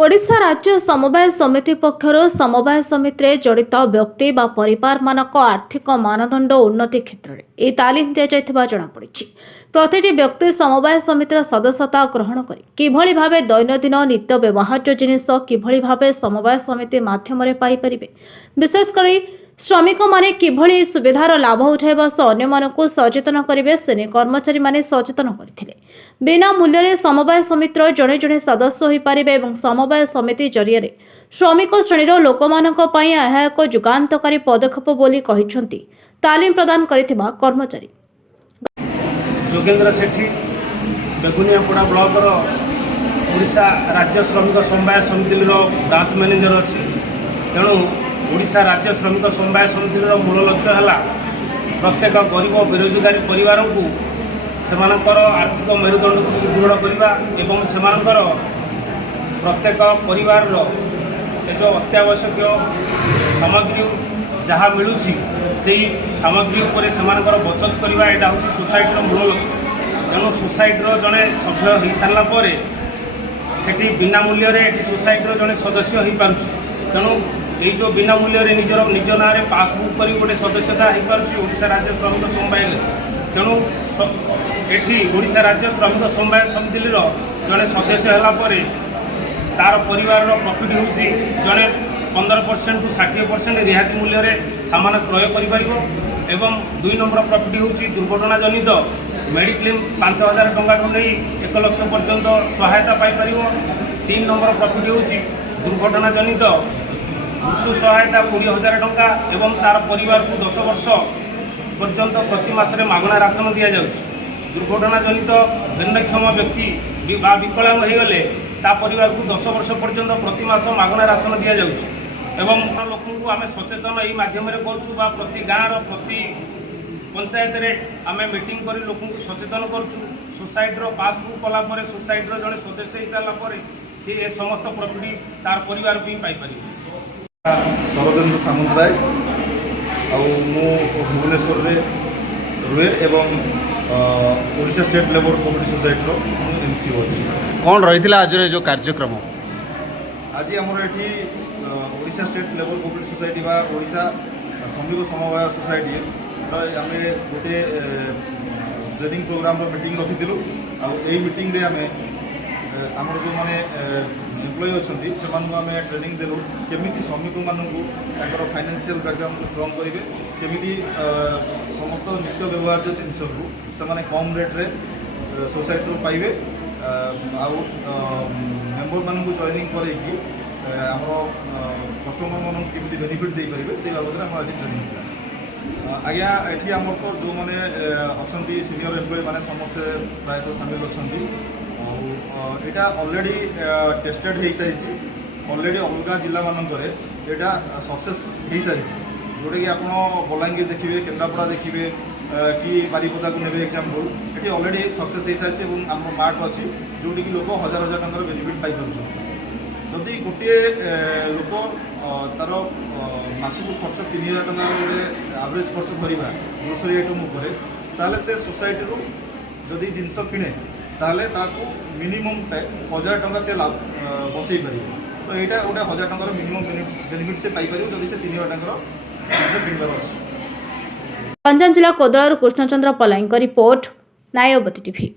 ओडिशा राज्य समवाय समिति पक्षर समवाय समिति रे जड़ित व्यक्ति बा परिवार मानक आर्थिक मानदंड उन्नति क्षेत्र में यह तालीम दि जाइथिबा जणा पड़िछि। प्रतिटी व्यक्ति समवाय समितिर सदस्यता ग्रहण करी किभଳି भाबे दैनंदिन नित्य व्यवहार्य जिनिस किभଳି भाबे समवाय समिति माध्यम रे पाई परिबे, विशेष करी श्रमिक माने किभଳି सुविधार लाभ उठाइबा सह अन्य मानकु सचेतन करिवे सेने कर्मचारी माने सचेतन करथिले। बिना मूल्य रे समवाय समितिर जणे जणे सदस्य होई परिबे एवं समवाय समिति जरिए श्रमिक श्रेणीर लोकमानक पई एहा एक जुगान्तकारी पदक्षेप बोली कहिसंती तालीम प्रदान करिथिबा कर्मचारी। जोगेन्द्र सेठी बेगुनियापड़ा ब्लॉक ओडिशा राज्य श्रमिक समवाय समिति ब्रांच मैनेजर अच्छी। तेणु ओडिशा राज्य श्रमिक समवाय समिति मूल लक्ष्य है प्रत्येक गरीब बेरोजगारी परिवार को सेमानकर आर्थिक मेरुदंड को सुदृढ़ करने एवं सेमानकर प्रत्येक परिवार जो अत्यावश्यक सामग्री जहाँ मिलूँ से सामग्री उपर सेमानकर बचत करवा यहाँ हूँ सोसाइटर मूल लक्ष्य। तेणु सोसाइटर जड़े सभ्य हो सारापर से बिना मूल्य सोसाइटर जड़े सदस्य हो पार्छ। तेणु ये जो बिना मूल्य निज ना पासबुक कर गोटे सदस्यता हो पार्छ राज्य श्रमिक समवाय। तेणु ये ओडिशा राज्य श्रमिक समवाय समिति जड़े सदस्य होगापर तार परिवार प्रॉफिट हूँ जड़े 15% टू 60% रिहाती मूल्य सामान क्रय कर। एवं 2 नंबर प्रॉफिट हूँ दुर्घटना जनित मेडिक्लेम 5,000 टंका नहीं 1 लाख पर्यंत सहायता पाइपर। 3 नंबर प्रॉफिट हूँ दुर्घटना जनित मृत्यु सहायता 20,000 टंका एवं तार परिवार को 10 वर्ष पर्यंत प्रति मासरे मागणा राशन दि जाउछि। दुर्घटना जनित भिन्नक्षम व्यक्ति विकलांग हो गले ता परिवार को 10 वर्ष पर्यंत प्रति मास मागणा राशन दि जाउछि। एवं लोक को आम सचेतन यही मध्यम करूँ प्रति गाँव प्रति पंचायत रे आम मीटिंग कर लोक को सचेतन करूँ। सोसाइटर पासबुक कलापर सोसाइटर जड़े सदस्य हो सारापर सी ए समस्त प्रॉफिट तार परिवार भी पाइपर। शरदेन्द्र सामुंतराय भुवनेश्वर रुहे एवं Odisha state labour cooperative society NCO अच्छी। कौन रही आज जो कार्यक्रम आज आमर ये Odisha state labour cooperative society बा ओडिशा श्रमिक समवाय सोसाइटी आम गोटे ट्रेनिंग प्रोग्राम मीटिंग रखी आई मीटिंग रे आम आमर जो मैंने एम्प्लॉय अच्छा से ट्रेनिंग देलु केमी श्रमिक मानक फाइनेंशियल बैकग्राउंड को स्ट्रंग करेंगे केमी समस्त नित्य व्यवहार जिनस को से कम रेट्रे सोसाइटी पाइबे आउ मेम्बर मान जॉइनिंग करके आमर कस्टमर मान केमी बेनिफिट दे पारे से बाबद में आज ट्रेनिंग आज्ञा ये आमर तो जो मैंने अच्छा सीनियर एम्प्लॉय मैंने समस्ते प्रायतः सामिल अच्छा यहाँ ऑलरेडी टेस्टेड हो सारी ऑलरेडी अलग जिला मानक यहाँ सक्सेस हो सारी जोटा कि आप बलांगीर देखिए केन्द्रापड़ा देखिए कि बारिपदा को ने एग्जाम्पल ये ऑलरेडी सक्सेस हो सारी आम मार्ट अच्छी जोटी कि लोक 1,000 टकर बेनिफिट पाई जदि गोटे लोक तार मासक खर्च 3,000 टका गोटे एवरेज खर्च धरवा ग्रोसरी आइटम उपर से सोसाइटी जदि जिनस किणे ताले ताकू मिनिमम 1,000 टका से लाभ बचई पार। तो यहाँ गोटे 1,000 टकर मिनिमम बेनिफिट से पाइपर जदि से 3,000 टकर जिनस किणवार अच्छे। गंजाम जिला कोदलारू कृष्णचंद्र पलाईंक रिपोर्ट, नायबती टीवी।